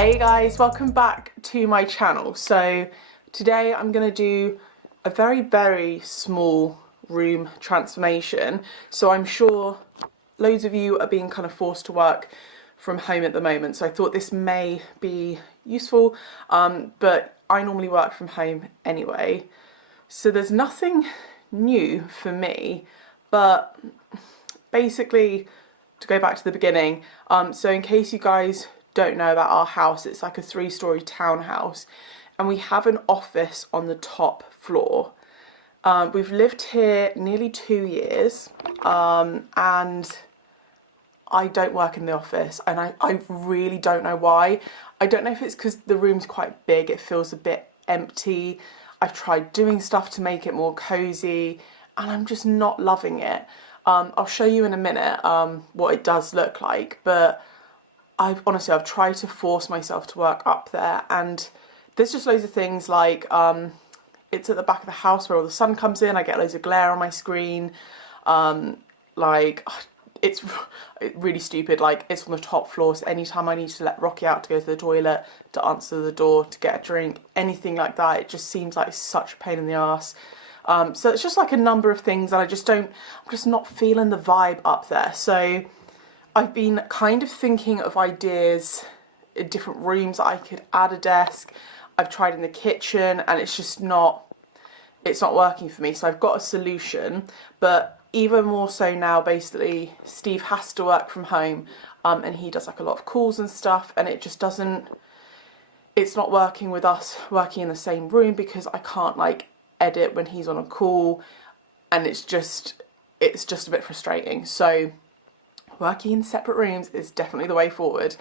Hey guys, welcome back to my channel. So today I'm going to do a very small room transformation. So I'm sure loads of you are being kind of forced to work from home at the moment, so I thought this may be useful, but I normally work from home anyway, so there's nothing new for me. But basically, to go back to the beginning, so in case you guys don't know about our house, it's like a 3-story townhouse and we have an office on the top floor. We've lived here nearly 2 years, and I don't work in the office, and I really don't know why. I don't know if it's because the room's quite big, it feels a bit empty. I've tried doing stuff to make it more cozy and I'm just not loving it. I'll show you in a minute what it does look like, but I've tried to force myself to work up there, and there's just loads of things like it's at the back of the house where all the sun comes in. I get loads of glare on my screen. It's really stupid. Like, it's on the top floor, so anytime I need to let Rocky out to go to the toilet, to answer the door, to get a drink, anything like that, it just seems like such a pain in the ass. So it's just like a number of things, and I'm just not feeling the vibe up there. So I've been kind of thinking of ideas in different rooms that I could add a desk. I've tried in the kitchen and it's not working for me. So I've got a solution, but even more so now, basically, Steve has to work from home, and he does like a lot of calls and stuff, and it's not working with us working in the same room because I can't like edit when he's on a call, and it's just a bit frustrating. So working in separate rooms is definitely the way forward,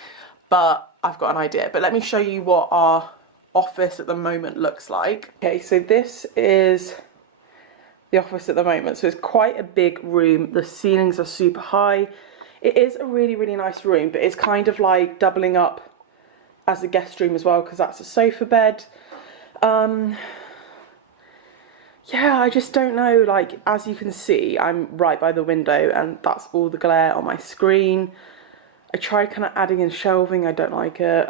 but I've got an idea. But let me show you what our office at the moment looks like. Okay, so this is the office at the moment. So it's quite a big room. The ceilings are super high. It is a really nice room, but it's kind of like doubling up as a guest room as well, because that's a sofa bed. Yeah, I just don't know, like, as you can see, I'm right by the window and that's all the glare on my screen. I tried kind of adding in shelving, I don't like it.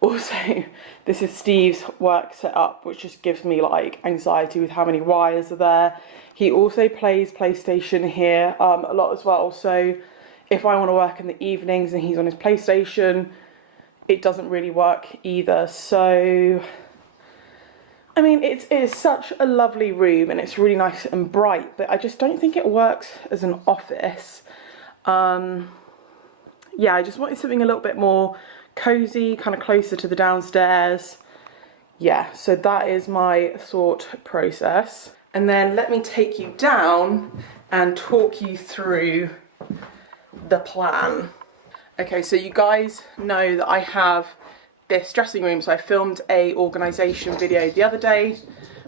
Also, this is Steve's work setup, which just gives me like anxiety with how many wires are there. He also plays PlayStation here a lot as well, so if I want to work in the evenings and he's on his PlayStation, it doesn't really work either. So I mean, it is such a lovely room and it's really nice and bright, but I just don't think it works as an office. Yeah, I just wanted something a little bit more cozy, kind of closer to the downstairs. Yeah, so that is my thought process. And then let me take you down and talk you through the plan. Okay, so you guys know that I have this dressing room, so I filmed a organisation video the other day,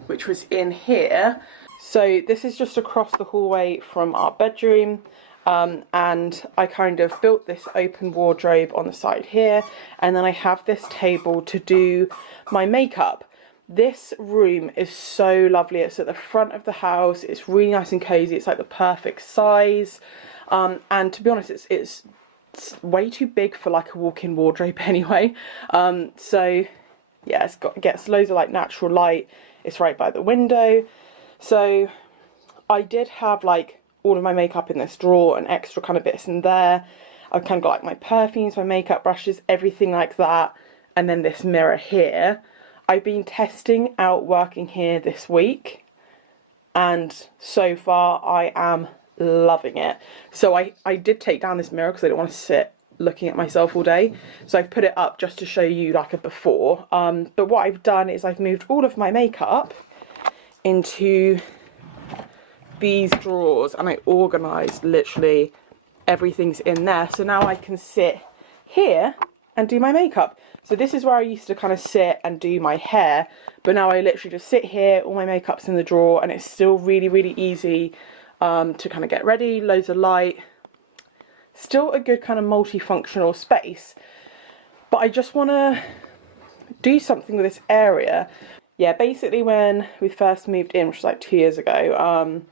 which was in here. So this is just across the hallway from our bedroom, and I kind of built this open wardrobe on the side here, and then I have this table to do my makeup. This room is so lovely. It's at the front of the house. It's really nice and cozy. It's like the perfect size, and to be honest, it's way too big for like a walk-in wardrobe anyway. So yeah, it gets loads of like natural light. It's right by the window. So I did have like all of my makeup in this drawer and extra kind of bits in there. I've kind of got like my perfumes, my makeup brushes, everything like that, and then this mirror here. I've been testing out working here this week, and so far I am loving it. So I did take down this mirror because I don't want to sit looking at myself all day, so I've put it up just to show you like a before. But what I've done is I've moved all of my makeup into these drawers, and I organised literally everything's in there, so now I can sit here and do my makeup. So this is where I used to kind of sit and do my hair, but now I literally just sit here, all my makeup's in the drawer, and it's still really easy to kind of get ready. Loads of light, still a good kind of multifunctional space, but I just want to do something with this area. Yeah, basically when we first moved in, which was like 2 years ago,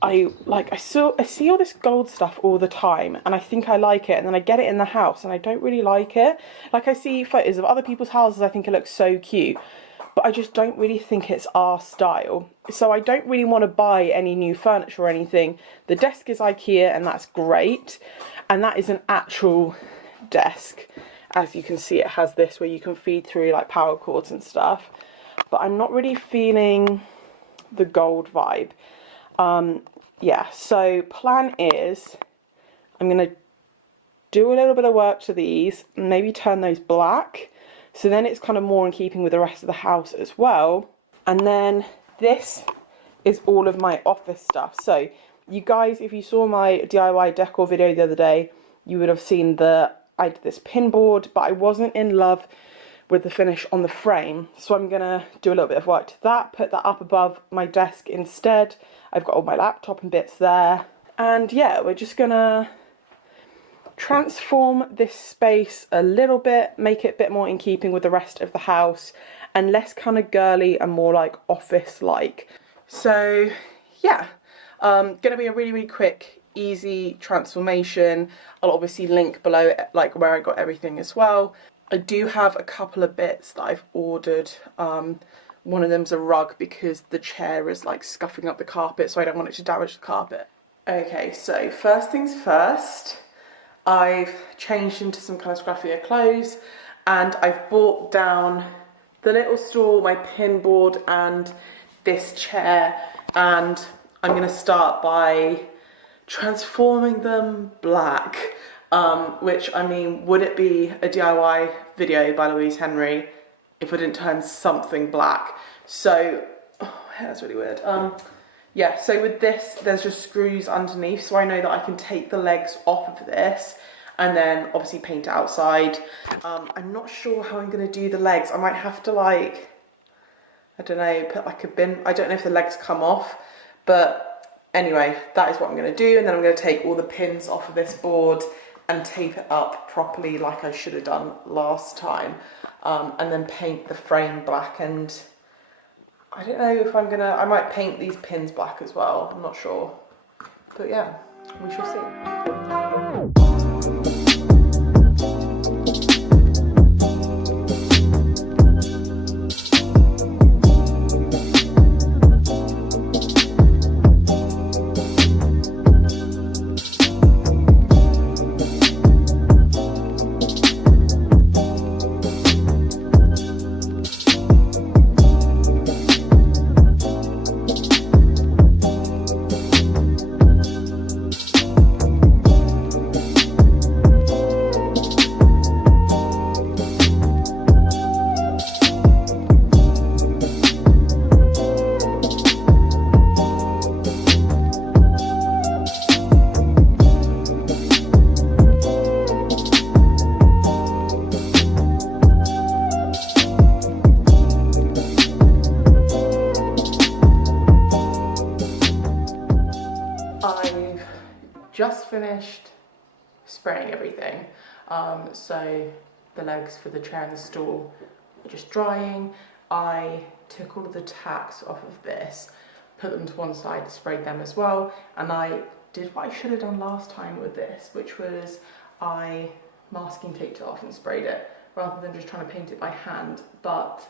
I see all this gold stuff all the time and I think I like it, and then I get it in the house and I don't really like it. Like, I see photos of other people's houses, I think it looks so cute, but I just don't really think it's our style. So I don't really want to buy any new furniture or anything. The desk is IKEA and that's great, and that is an actual desk. As you can see, it has this where you can feed through like power cords and stuff, but I'm not really feeling the gold vibe. Yeah, so plan is I'm going to do a little bit of work to these, maybe turn those black, so then it's kind of more in keeping with the rest of the house as well. And then this is all of my office stuff. So you guys, if you saw my DIY decor video the other day, you would have seen that I did this pin board, but I wasn't in love with the finish on the frame, so I'm gonna do a little bit of work to that, put that up above my desk instead. I've got all my laptop and bits there, and yeah, we're just gonna transform this space a little bit, make it a bit more in keeping with the rest of the house and less kind of girly and more like office like. So yeah, gonna be a really quick, easy transformation. I'll obviously link below like where I got everything as well. I do have a couple of bits that I've ordered. One of them's a rug because the chair is like scuffing up the carpet, so I don't want it to damage the carpet. Okay, so first things first, I've changed into some kind of scruffier clothes and I've brought down the little stool, my pin board and this chair, and I'm going to start by transforming them black. Which, I mean, would it be a DIY video by Louise Henry if I didn't turn something black? So, oh, that's really weird. Yeah, so with this, there's just screws underneath, so I know that I can take the legs off of this and then obviously paint it outside. I'm not sure how I'm going to do the legs. I might have to, like, I don't know, put like a bin. I don't know if the legs come off, but anyway, that is what I'm going to do. And then I'm going to take all the pins off of this board and tape it up properly like I should have done last time, and then paint the frame black. And I don't know if I might paint these pins black as well, I'm not sure, but yeah, we shall see. Just finished spraying everything, so the legs for the chair and the stool are just drying. I took all of the tacks off of this, put them to one side, sprayed them as well, and I did what I should have done last time with this, which was I masking taped it off and sprayed it rather than just trying to paint it by hand. But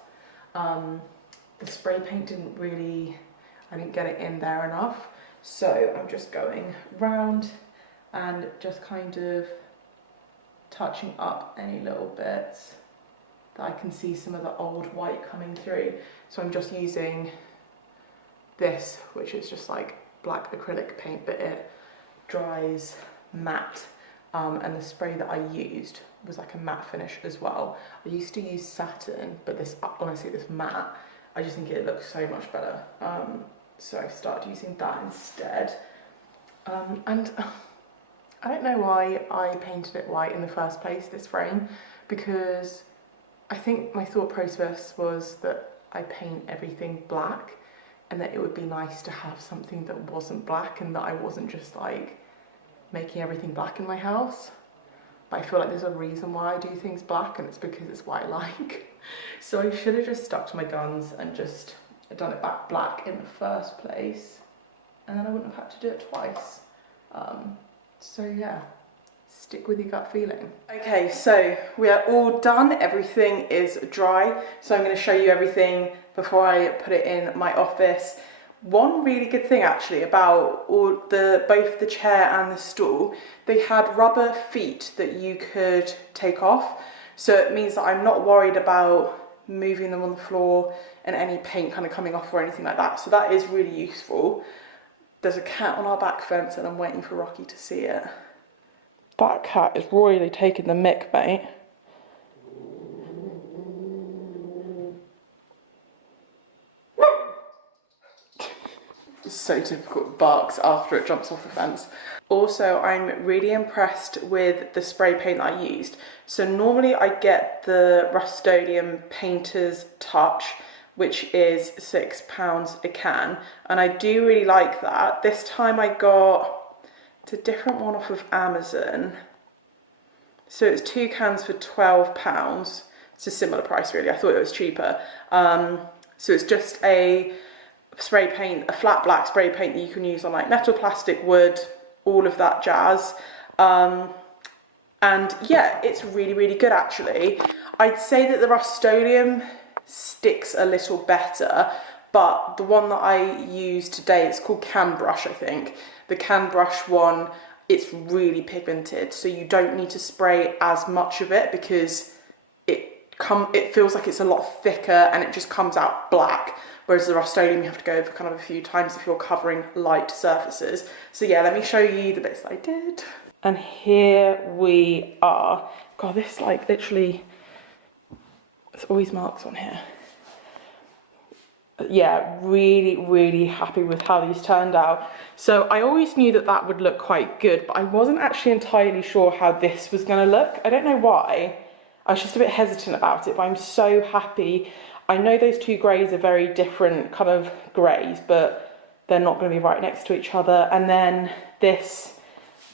the spray paint I didn't get it in there enough. So I'm just going round and just kind of touching up any little bits that I can see some of the old white coming through. So I'm just using this, which is just like black acrylic paint, but it dries matte. And the spray that I used was like a matte finish as well. I used to use satin, but this, honestly, this matte, I just think it looks so much better. So I've started using that instead. And I don't know why I painted it white in the first place, this frame, because I think my thought process was that I paint everything black and that it would be nice to have something that wasn't black and that I wasn't just like making everything black in my house. But I feel like there's a reason why I do things black, and it's because it's what I like. So I should have just stuck to my guns and just done it back black in the first place. and then I wouldn't have had to do it twice. So yeah, stick with your gut feeling. Okay, so we are all done. Everything is dry. So I'm going to show you everything before I put it in my office. One really good thing actually about both the chair and the stool, they had rubber feet that you could take off. So it means that I'm not worried about moving them on the floor and any paint kind of coming off or anything like that. So that is really useful. There's a cat on our back fence and I'm waiting for Rocky to see it. That cat is royally taking the mick, mate. So typical, it barks after it jumps off the fence. Also, I'm really impressed with the spray paint that I used. So normally I get the Rust-Oleum Painter's Touch, which is £6 a can, and I do really like that. This time I got, it's a different one off of Amazon. So it's 2 cans for £12. It's a similar price really, I thought it was cheaper. So it's just a spray paint, a flat black spray paint that you can use on like metal, plastic, wood, all of that jazz. And yeah, it's really, really good actually. I'd say that the Rust-Oleum sticks a little better, but the one that I use today, it's called Can Brush, I think. The Can Brush one, it's really pigmented, so you don't need to spray as much of it because it feels like it's a lot thicker and it just comes out black. Whereas the Rust-Oleum, you have to go over kind of a few times if you're covering light surfaces. So yeah, let me show you the bits that I did. And here we are. God, this like literally, there's always marks on here. Yeah, really, really happy with how these turned out. So I always knew that that would look quite good, but I wasn't actually entirely sure how this was gonna look. I don't know why. I was just a bit hesitant about it, but I'm so happy. I know those two greys are very different kind of greys, but they're not going to be right next to each other. And then this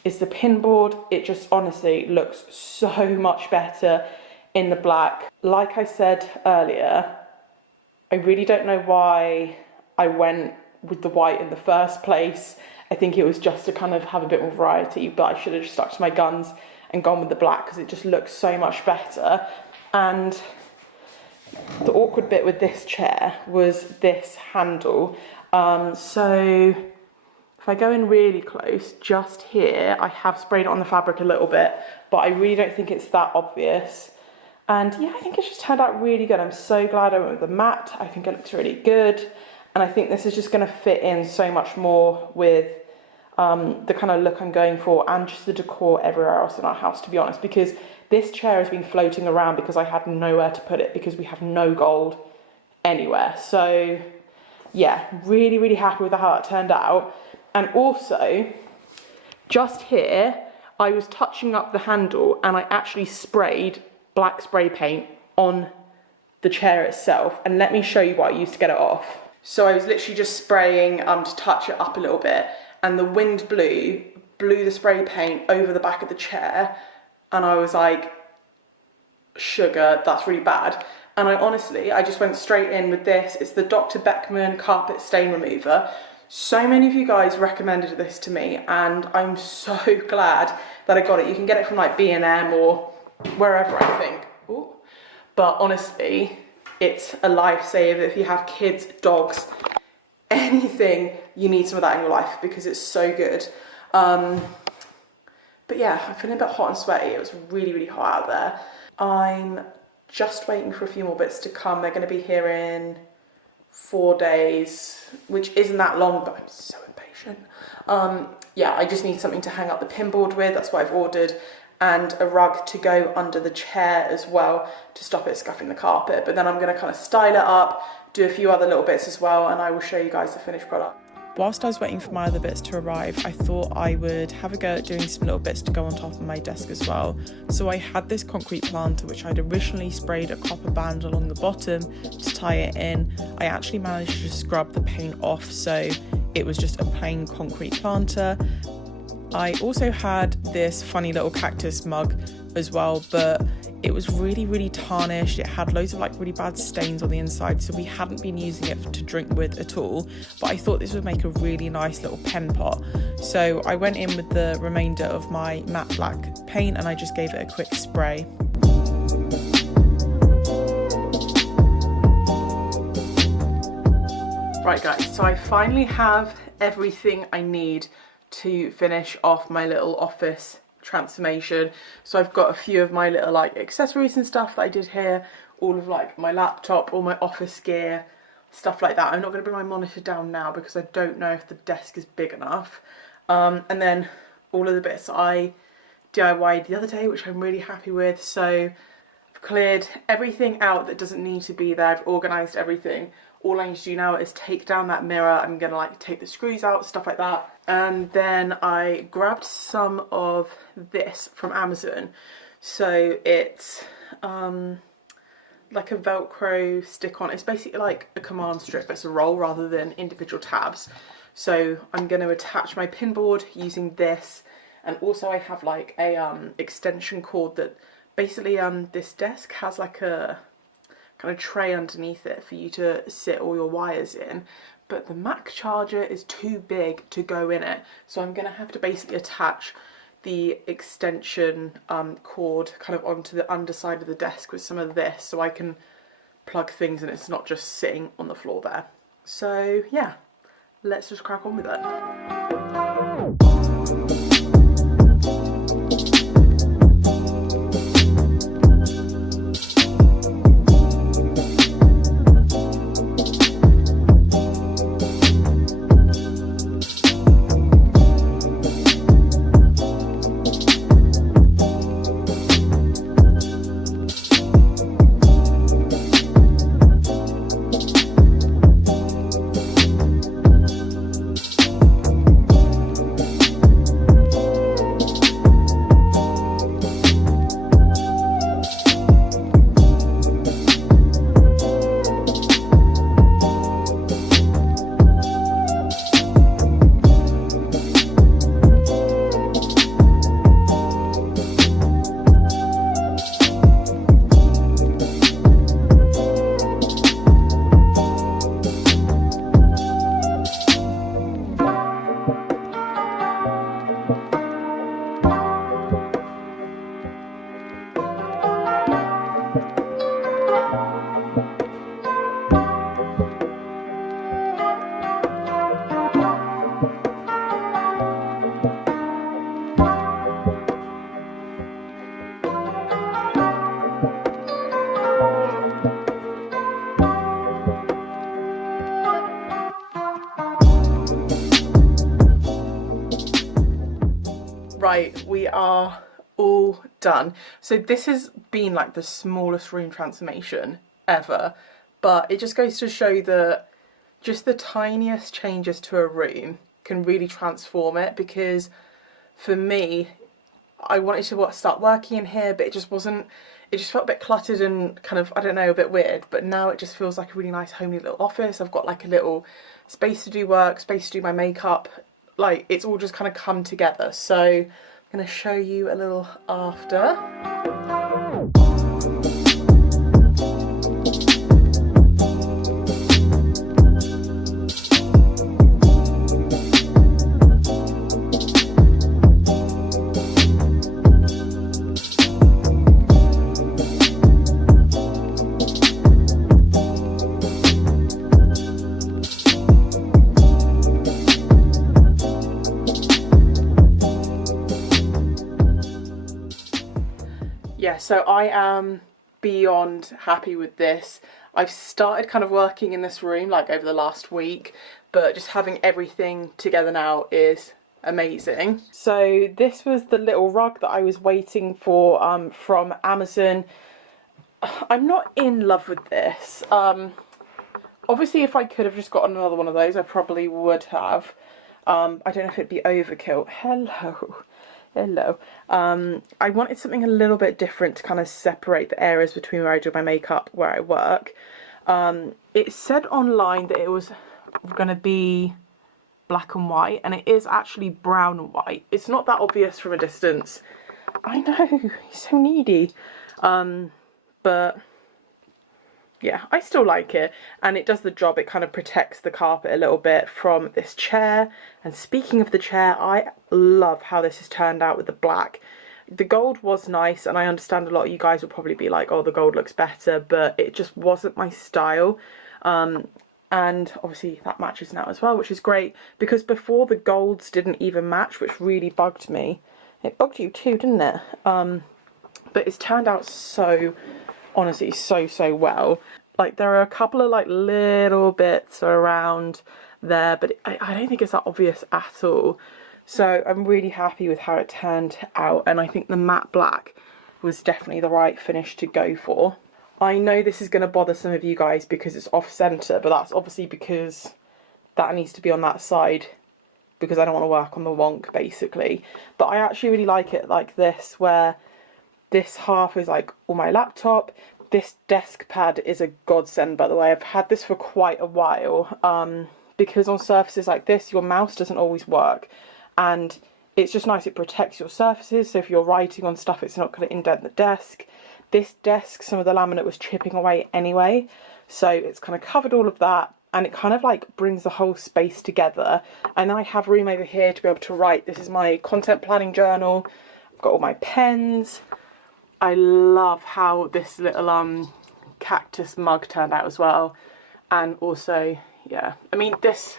is the pin board. It just honestly looks so much better in the black. Like I said earlier, I really don't know why I went with the white in the first place. I think it was just to kind of have a bit more variety, but I should have just stuck to my guns and gone with the black because it just looks so much better. And the awkward bit with this chair was this handle. So if I go in really close, just here, I have sprayed it on the fabric a little bit, but I really don't think it's that obvious. And yeah, I think it's just turned out really good. I'm so glad I went with the matte. I think it looks really good. And I think this is just going to fit in so much more with the kind of look I'm going for and just the decor everywhere else in our house, to be honest, because this chair has been floating around because I had nowhere to put it because we have no gold anywhere. So yeah, really, really happy with how it turned out. And also, just here, I was touching up the handle and I actually sprayed black spray paint on the chair itself. And let me show you what I used to get it off. So I was literally just spraying to touch it up a little bit, and the wind blew the spray paint over the back of the chair, and I was like, sugar, that's really bad. And I just went straight in with this. It's the Dr. Beckman Carpet Stain Remover. So many of you guys recommended this to me, and I'm so glad that I got it. You can get it from like B&M or wherever, I think. Ooh. But honestly, it's a lifesaver if you have kids, dogs, anything, you need some of that in your life because it's so good. But yeah, I'm feeling a bit hot and sweaty. It was really, really hot out there. I'm just waiting for a few more bits to come. They're going to be here in 4 days, which isn't that long, but I'm so impatient. Yeah, I just need something to hang up the pin board with. That's what I've ordered. And a rug to go under the chair as well to stop it scuffing the carpet. But then I'm going to kind of style it up, do a few other little bits as well, and I will show you guys the finished product. Whilst I was waiting for my other bits to arrive, I thought I would have a go at doing some little bits to go on top of my desk as well. So I had this concrete planter, which I'd originally sprayed a copper band along the bottom to tie it in. I actually managed to scrub the paint off, so it was just a plain concrete planter. I also had this funny little cactus mug as well, but it was really tarnished. It had loads of like really bad stains on the inside, so we hadn't been using it to drink with at all, but I thought this would make a really nice little pen pot. So I went in with the remainder of my matte black paint and I just gave it a quick spray. Right guys, so I finally have everything I need to finish off my little office transformation. So I've got a few of my little like accessories and stuff that I did here, all of like my laptop, all my office gear, stuff like that. I'm not going to bring my monitor down now because I don't know if the desk is big enough. And then all of the bits I DIY'd the other day, which I'm really happy with. So I've cleared everything out that doesn't need to be there. I've organised everything. All I need to do now is take down that mirror. I'm gonna like take the screws out, stuff like that. And then I grabbed some of this from Amazon. So it's like a Velcro stick-on. It's basically like a command strip. It's a roll rather than individual tabs. So I'm gonna attach my pin board using this. And also I have like a extension cord that basically this desk has like a kind of tray underneath it for you to sit all your wires in, but the Mac charger is too big to go in it, so I'm going to have to basically attach the extension cord kind of onto the underside of the desk with some of this so I can plug things and it's not just sitting on the floor there. So yeah, let's just crack on with it. Right, we are all done. So this has been like the smallest room transformation ever, but it just goes to show that just the tiniest changes to a room can really transform it, because for me, I wanted to start working in here, but it just wasn't, it just felt a bit cluttered and kind of, I don't know, a bit weird, but now it just feels like a really nice homely little office. I've got like a little space to do work, space to do my makeup, like it's all just kind of come together. So I'm going to show you a little after. Yeah, so I am beyond happy with this. I've started kind of working in this room like over the last week, but just having everything together now is amazing. So this was the little rug that I was waiting for from Amazon. I'm not in love with this. Obviously if I could have just gotten another one of those, I probably would have. I don't know if it'd be overkill. Hello. I wanted something a little bit different to kind of separate the areas between where I do my makeup, where I work. It said online that it was going to be black and white, and it is actually brown and white. It's not that obvious from a distance. I know, he's so needy. But yeah, I still like it, and it does the job. It kind of protects the carpet a little bit from this chair. And speaking of the chair, I love how this has turned out with the black. The gold was nice, and I understand a lot of you guys will probably be like, oh, the gold looks better, but it just wasn't my style. And obviously that matches now as well, which is great, because before the golds didn't even match, which really bugged me. It bugged you too, didn't it? But it's turned out so, honestly, so well. Like, there are a couple of like little bits around there, but I don't think it's that obvious at all. So I'm really happy with how it turned out, and I think the matte black was definitely the right finish to go for. I know this is going to bother some of you guys because it's off centre, but that's obviously because that needs to be on that side, because I don't want to work on the wonk basically. But I actually really like it like this, where this half is like all my laptop. This desk pad is a godsend, by the way. I've had this for quite a while, because on surfaces like this your mouse doesn't always work, and it's just nice. It protects your surfaces, so if you're writing on stuff it's not going to indent the desk. This desk, some of the laminate was chipping away anyway, so it's kind of covered all of that, and it kind of like brings the whole space together. And then I have room over here to be able to write. This is my content planning journal. I've got all my pens. I love how this little cactus mug turned out as well. And also, yeah, I mean, this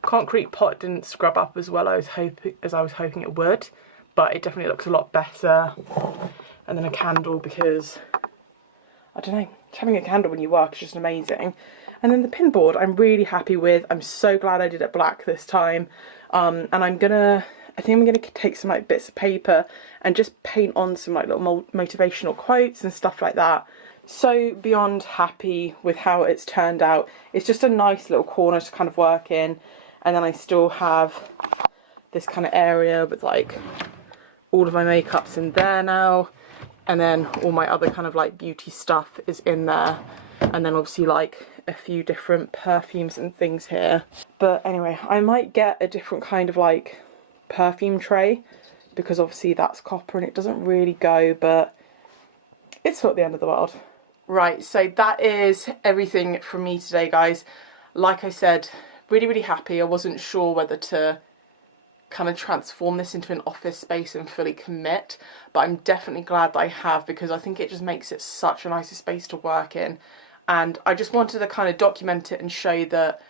concrete pot didn't scrub up as well as I was hoping it would, but it definitely looks a lot better. And then a candle, because I don't know, having a candle when you work is just amazing. And then the pin board I'm really happy with. I'm so glad I did it black this time. And I think I'm gonna take some like bits of paper and just paint on some like little motivational quotes and stuff like that. So beyond happy with how it's turned out. It's just a nice little corner to kind of work in. And then I still have this kind of area with like all of my makeups in there now. And then all my other kind of like beauty stuff is in there. And then obviously like a few different perfumes and things here. But anyway, I might get a different kind of like perfume tray, because obviously that's copper and it doesn't really go, but it's not the end of the world. Right, so that is everything from me today, guys. Like I said, really happy. I wasn't sure whether to kind of transform this into an office space and fully commit, but I'm definitely glad that I have, because I think it just makes it such a nicer space to work in. And I just wanted to kind of document it and show that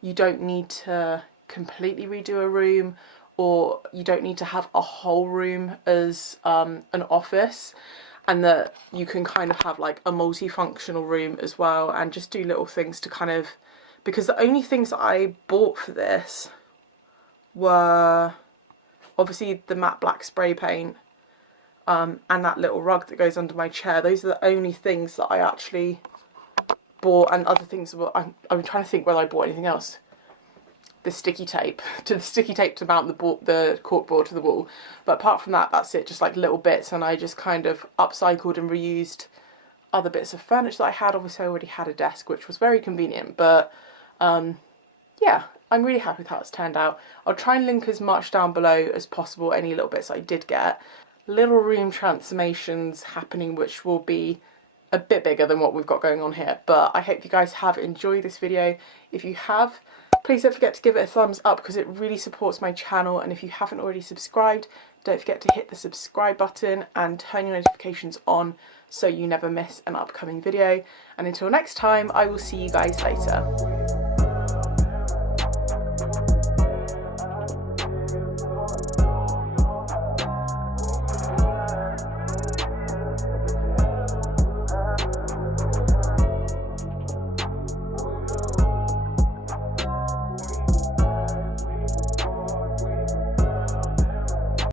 you don't need to completely redo a room, or you don't need to have a whole room as an office, and that you can kind of have like a multifunctional room as well, and just do little things to kind of, because the only things that I bought for this were obviously the matte black spray paint and that little rug that goes under my chair. Those are the only things that I actually bought, and other things were, I'm trying to think whether I bought anything else. The sticky tape to mount the corkboard to the wall, but apart from that, that's it, just like little bits. And I just kind of upcycled and reused other bits of furniture that I had. Obviously I already had a desk, which was very convenient, but yeah, I'm really happy with how it's turned out. I'll try and link as much down below as possible, any little bits I did get. Little room transformations happening, which will be a bit bigger than what we've got going on here. But I hope you guys have enjoyed this video. If you have, please don't forget to give it a thumbs up, because it really supports my channel. And if you haven't already subscribed, don't forget to hit the subscribe button and turn your notifications on so you never miss an upcoming video. And until next time, I will see you guys later.